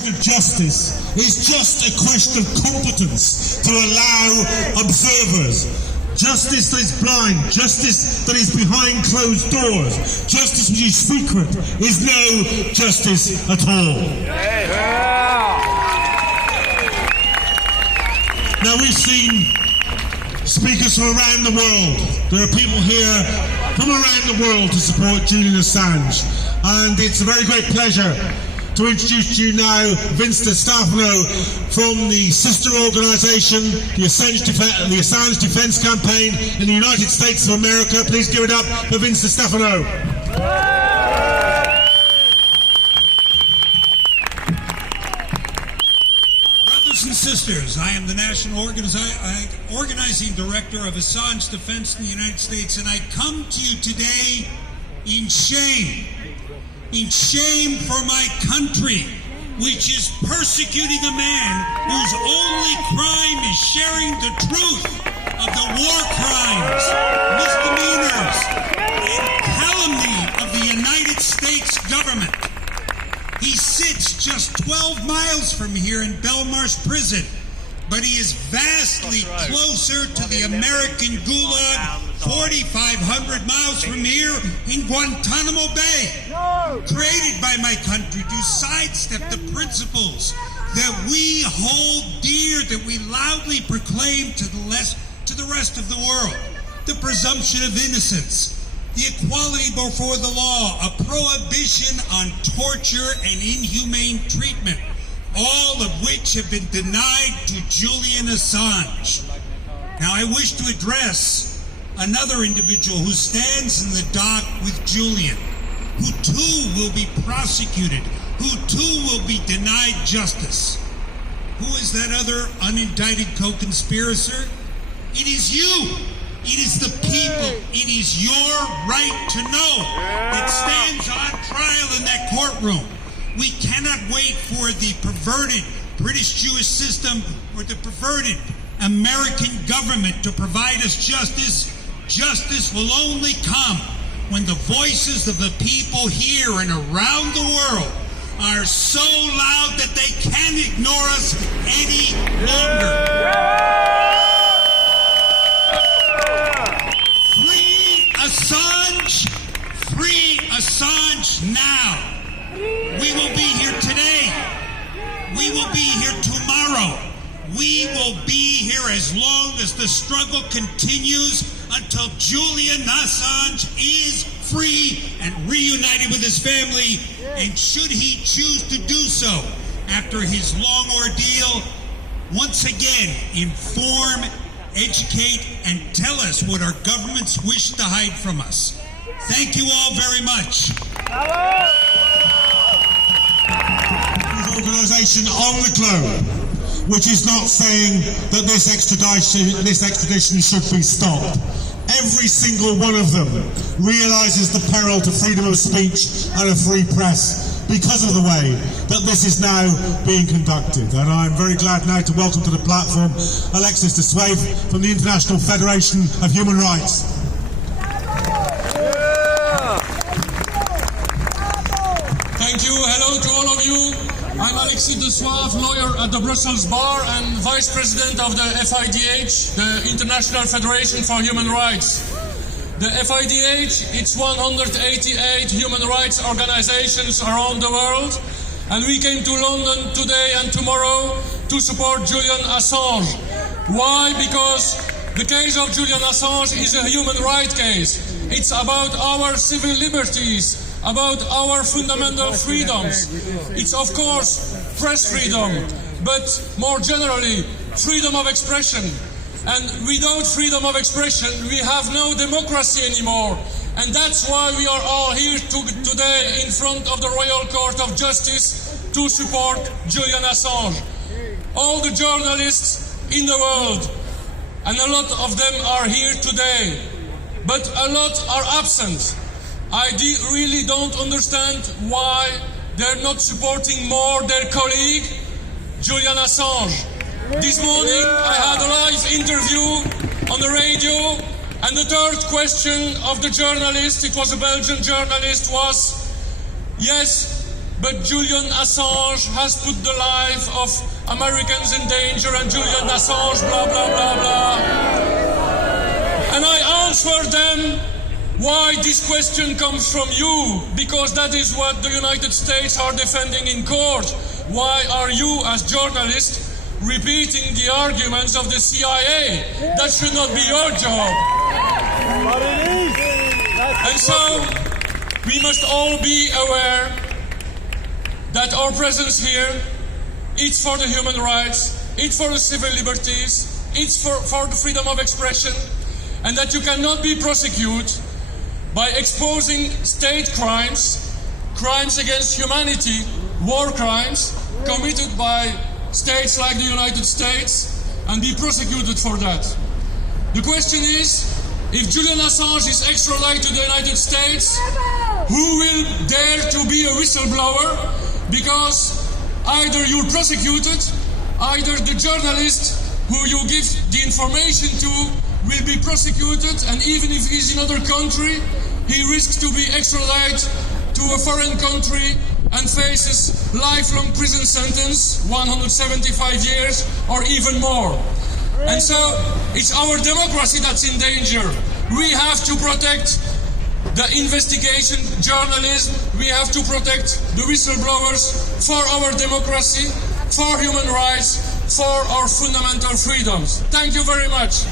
Justice is just a question of competence to allow observers. Justice that is blind, justice that is behind closed doors, justice which is secret is no justice at all. Now we've seen speakers from around the world. There are people here from around the world to support Julian Assange, and it's a very great pleasure to introduce to you now Vince Stefano from the sister organisation, the Assange Defence Campaign in the United States of America. Please give it up for Vince Stefano. Brothers and sisters, I am the National Organizing Director of Assange Defence in the United States, and I come to you today in shame for my country, which is persecuting a man whose only crime is sharing the truth of the war crimes, misdemeanors, and calumny of the United States government. He sits just 12 miles from here in Belmarsh Prison, but he is vastly closer to the American Gulag 4,500 miles from here in Guantanamo Bay, created by my country to sidestep the principles that we hold dear, that we loudly proclaim to the rest of the world. The presumption of innocence, the equality before the law, a prohibition on torture and inhumane treatment, all of which have been denied to Julian Assange. Now I wish to address another individual who stands in the dock with Julian, who too will be prosecuted, who too will be denied justice. Who is that other unindicted co-conspirator? It is you. It is the people. It is your right to know that stands on trial in that courtroom. We cannot wait for the perverted British Jewish system or the perverted American government to provide us justice. Justice will only come when the voices of the people here and around the world are so loud that they can't ignore us any longer. Free Assange! Free Assange now! We will be here today. We will be here tomorrow. We will be here as long as the struggle continues until Julian Assange is free and reunited with his family. And should he choose to do so after his long ordeal, once again, inform, educate, and tell us what our governments wish to hide from us. Thank you all very much. Organisation on the globe, which is not saying that this extradition should be stopped. Every single one of them realises the peril to freedom of speech and a free press because of the way that this is now being conducted. And I'm very glad now to welcome to the platform Alexis de Sueve from the International Federation of Human Rights. Thank you. Hello to all of you. I'm Alexis de Sueve, lawyer at the Brussels Bar and Vice President of the FIDH, the International Federation for Human Rights. The FIDH, it's 188 human rights organizations around the world, and we came to London today and tomorrow to support Julian Assange. Why? Because the case of Julian Assange is a human rights case. It's about our civil liberties, about our fundamental freedoms. It's of course press freedom, but more generally freedom of expression. And without freedom of expression we have no democracy anymore. And that's why we are all here today in front of the Royal Court of Justice to support Julian Assange. All the journalists in the world, and a lot of them are here today, but a lot are absent. I really don't understand why they're not supporting more their colleague, Julian Assange. This morning I had a live interview on the radio, and the third question of the journalist, it was a Belgian journalist, was, yes, but Julian Assange has put the life of Americans in danger, and Julian Assange, blah, blah, blah, blah. And I answer them why this question comes from you, because that is what the United States are defending in court. Why are you, as journalists, repeating the arguments of the CIA? That should not be your job. But it is. And so, we must all be aware that our presence here, it's for the human rights, it's for the civil liberties, it's for the freedom of expression, and that you cannot be prosecuted by exposing state crimes, crimes against humanity, war crimes, committed by states like the United States, and be prosecuted for that. The question is, if Julian Assange is extradited to the United States, who will dare to be a whistleblower? Because either you're prosecuted, either the journalist who you give the information to will be prosecuted, and even if he's in another country, he risks to be extradited to a foreign country and faces lifelong prison sentence, 175 years or even more. And so it's our democracy that's in danger. We have to protect the investigation journalism, we have to protect the whistleblowers for our democracy, for human rights, for our fundamental freedoms. Thank you very much.